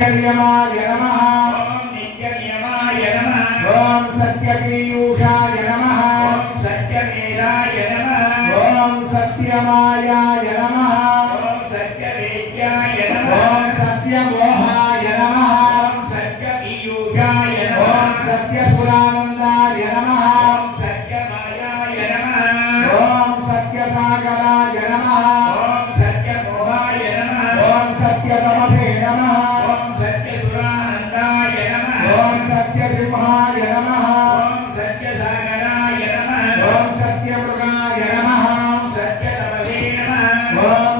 नित्यनियमाय नमः। ओम नित्यनियमाय नमः। ओम सत्यपीयूषाय नमः। ओम सत्यमेधाय नमः। ओम सत्यमायाय नमः। ओम सत्यवेद्याय नमः। ओम सत्यमोहाय नमः। ओम सत्यपीयूषाय नमः। ओम सत्यसुरानन्दाय नमः। ओम सत्यमायाय नमः। ओम सत्यसागराय नमः। ओम सत्यमोहाय नमः। ओम सत्यतमसे नमः। ओम सत्यसुरानन्दाय नमः। ओम सत्यसिंहाय नमः। ओम सत्यसागराय नमः। ओम सत्यमृगाय नमः। ओम सत्यतमसे नमः। ओम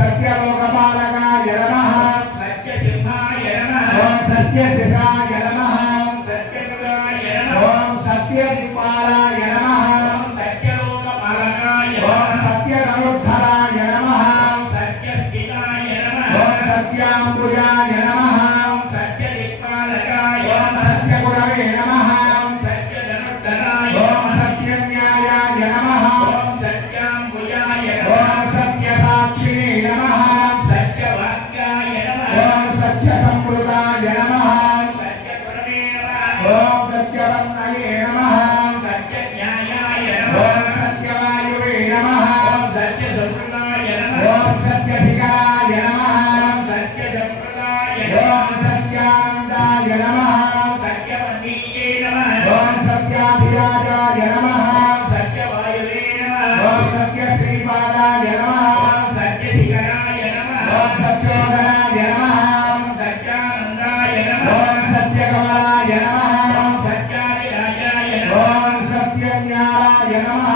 सत्यलोकपालकाय नमः। ओम सत्यसिंहाय नमः। ओम सत्यशिशाय नमः। ओम सत्यमृगाय नमः। ओम सत्यदिक्पालाय नमः। ओम सत्यलोकपालकाय ओम नमः। सत्यगरुद्धराय नमः। ओम सत्यस्थिताय नमः। ओम सत्याम्बुजाय नमः। ओम सत्यदिक्पालकाय ओम नमः। सत्यगुरवे नमः। ओम सत्यधनुर्धराय ओम नमः। सत्यन्यायाय नमः। ओम सत्याम्बुजाय नमः। ओम सत्यसाक्षिणे नमः। ओम सत्यवाक्याय नमः। ओम सत्यसंवृताय नमः। ओम सत्यगुरवे नमः। ओम सत्यवर्णये नमः। ओम सत्यन्यायाय ओम नमः। सत्यवायुवे नमः। ओम सत्यसंवृताय नमः। ओम सत्यधिकाय नमः। ओम सत्यसंवृताय ओम नमः। सत्यानन्दाय नमः। ओम सत्यवन्नीये नमः। ओम सत्याधिराजाय नमः। ओम सत्यवायुवे नमः। ओम सत्यश्रीपादाय नमः। ओम सत्यशिखराय नमः। ओम सत्योदराय नमः। ओम सत्यानन्दाय नमः। ओम सत्यकमलाय नमः। ओम सत्यादिराजाय नमः। ओम सत्यज्ञानाय नमः।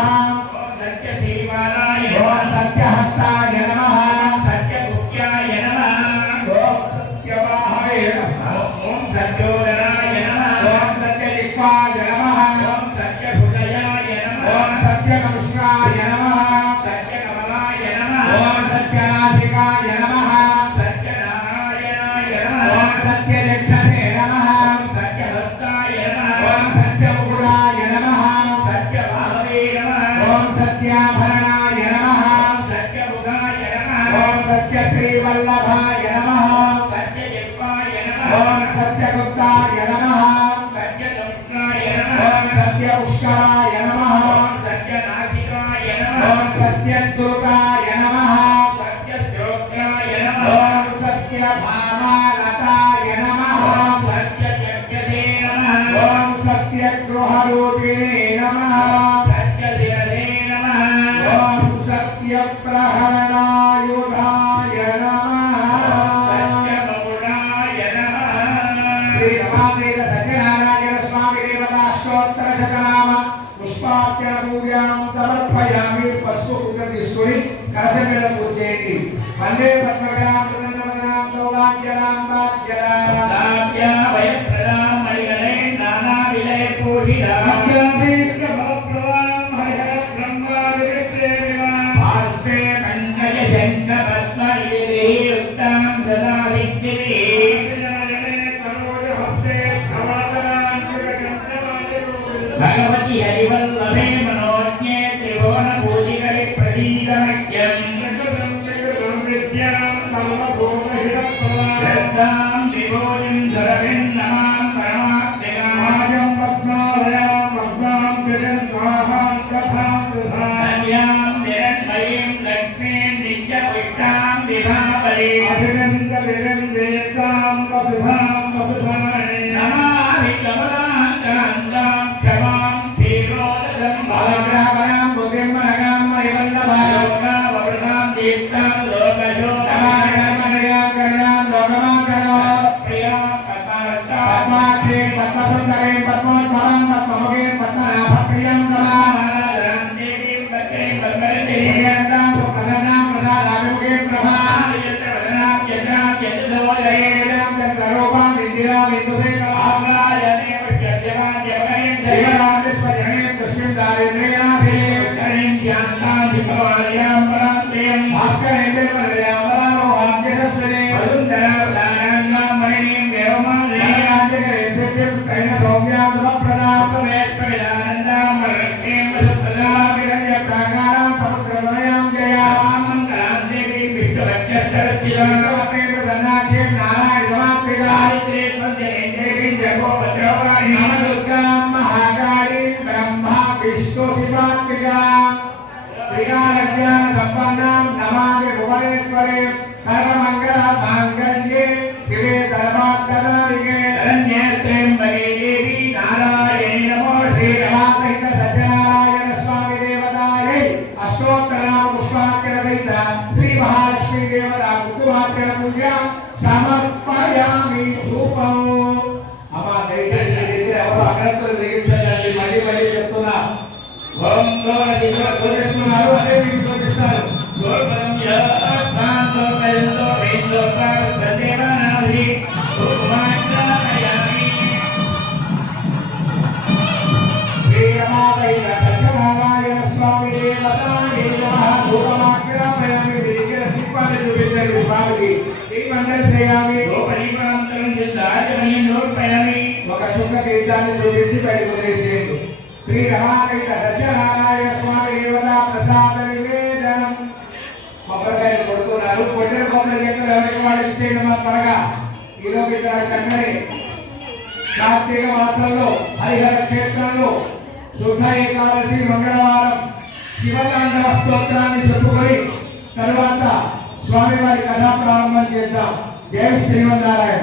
ओम सत्यसेवालाय ओम नमः। सत्यहस्ताय नमः। ओम सत्यगुप्त्याय नमः। ओम सत्यवाहवे नमः। ओम सत्योदराय नमः। ओम सत्यदिक्पाय नमः। ओम सत्यहृदयाय नमः। ओम सत्यनमस्काराय नमः। ओम सत्यकमलाय नमः। ओम सत्यनासिकाय नमः। ओम सत्यनारायणाय नमः। ओम सत्यलक्षणे नमः। ओम सत्यहस्ताय नमः। ओम सत्यमुकुटाय नमः। ओम सत्यवाहवे नमः। ओम सत्याभरणाय नमः। ओम सत्यमुखाय नमः। ओम सत्यश्रीवल्लभाय नमः। ओम सत्यजिह्वाय नमः। ओम सत्यगुप्ताय नमः। ओम सत्यदंष्ट्राय नमः। ओम सत्यपुष्कराय नमः। ओम सत्यनासिकाय नमः। ओम सत्यद्रुताय नमः। ओम सत्यस्त्रोत्राय नमः। ओम सत्यभामालताय नमः। ओम सत्यजग्गसे नमः। ओम सत्यगृहरूपिणे नमः। सत्यशिरसे नमः। ओम सत्यप्रहरणायुधाय नमः। सत्यमौळाय नमः। श्री रमादेव सत्यनारायण स्वामी देवताष्टोत्तर शतनाम पुष्पार्चన పూజాం సమర్పయామి పసుపు కుంకుమ తీసుకొని కలశం మీద పూజ చేయండి. వందే పద్మకరాం ప్రసన్నవదనాం గౌరాంజనాం భాగ్యరాం దాప్యా వయప్రదాం మరిగలే నానావిలయ పూజితాం. పార్శ్వే కంకణ శంఖ పద్మ యుక్తాం సదా విద్యతే. భగవతి హరివల్లభే మనోజ్ఞే త్రిభువన పూజికై ప్రసీదమఖ్యం. శ్రద్ధాం త్రిభువనం సురభిన్నమాం పరమాత్మికాం. సత్యాం నిరంమయీం లక్ష్మీం నిత్యపుష్టాం విభావరే. నమామి కమలాంగాంగాం క్షమాం క్షీరోదం బాలగ్రామణాం బుద్ధిం మనగాం మహివల్లభాయ లోకావృతాం దీప్తాం లోకశోకమానం ప్రియాం పద్మార్తాం పద్మాక్షే పద్మసుందరే పద్మోద్భవాం పద్మముఖే పద్మనాభప్రియం పద్మారాం దేవీం భద్రీం భద్రవతీం నమాం పుష్పదనాం ప్రసాదాభిముఖే ప్రభా వదనాం చంద్రాం చంద్రసోదయేం చంద్రరూపాం ఇందిరాం ఇందుసేకలాం ఆమ్లాయనే విద్యమాన్ జపయం జయరాం విశ్వజనే దృష్టిం దారిద్ర్యేనాథినే కరిం ధ్యాంతాం దీపవార్యాం పరాత్రియం భాస్కరేంద్ర వరదయామరారోహాం జగస్వనే వసుంధరావతారాంగాం మణిం వేవమాన్ రాజగరేం సిద్ధిం స్కైన సౌమ్యాం సమప్రదాం వేత్పవిదానందాం వరక్ష్మీం వసుప్రదాం హిరణ్య ప్రాకారాం సముద్రవలయాం జయాం మంగళాం దేవీం విష్ణువచ్చస్తరత్తిలాం నారాయణ చూపిస్తున్నారు, అదే మీకు చూపిస్తారు. శ్రీ రమాపైన సత్యనారాయణ స్వామి దేవతాయే నమః. ధూపమాగ్రాపయామి. మీ దగ్గర దీపాన్ని చూపించండి. స్వామికి దీపంగా చేయాలి. ఒక చుక్క తీర్థాన్ని చూపించి బయటకు వేసేయండి. శ్రీ రమాపైన సత్యనారాయణ స్వామి దేవతా ప్రసాద నివేదనం. కొబ్బరికాయలు కొడుతున్నారు. కొట్టిన కొబ్బరి ఎక్కడ ఎవరికి వాళ్ళు ఇచ్చేయండి. మా త్వరగా ఈరోజు ఇక్కడ చక్కని కార్తీక మాసంలో హరిహర క్షేత్రంలో శుద్ధ ఏకాదశి మంగళవారం శివతాండవ స్తోత్రాన్ని చెప్పుకొని తరువాత స్వామివారి కథా ప్రారంభం చేద్దాం. జై శ్రీమన్నారాయణ.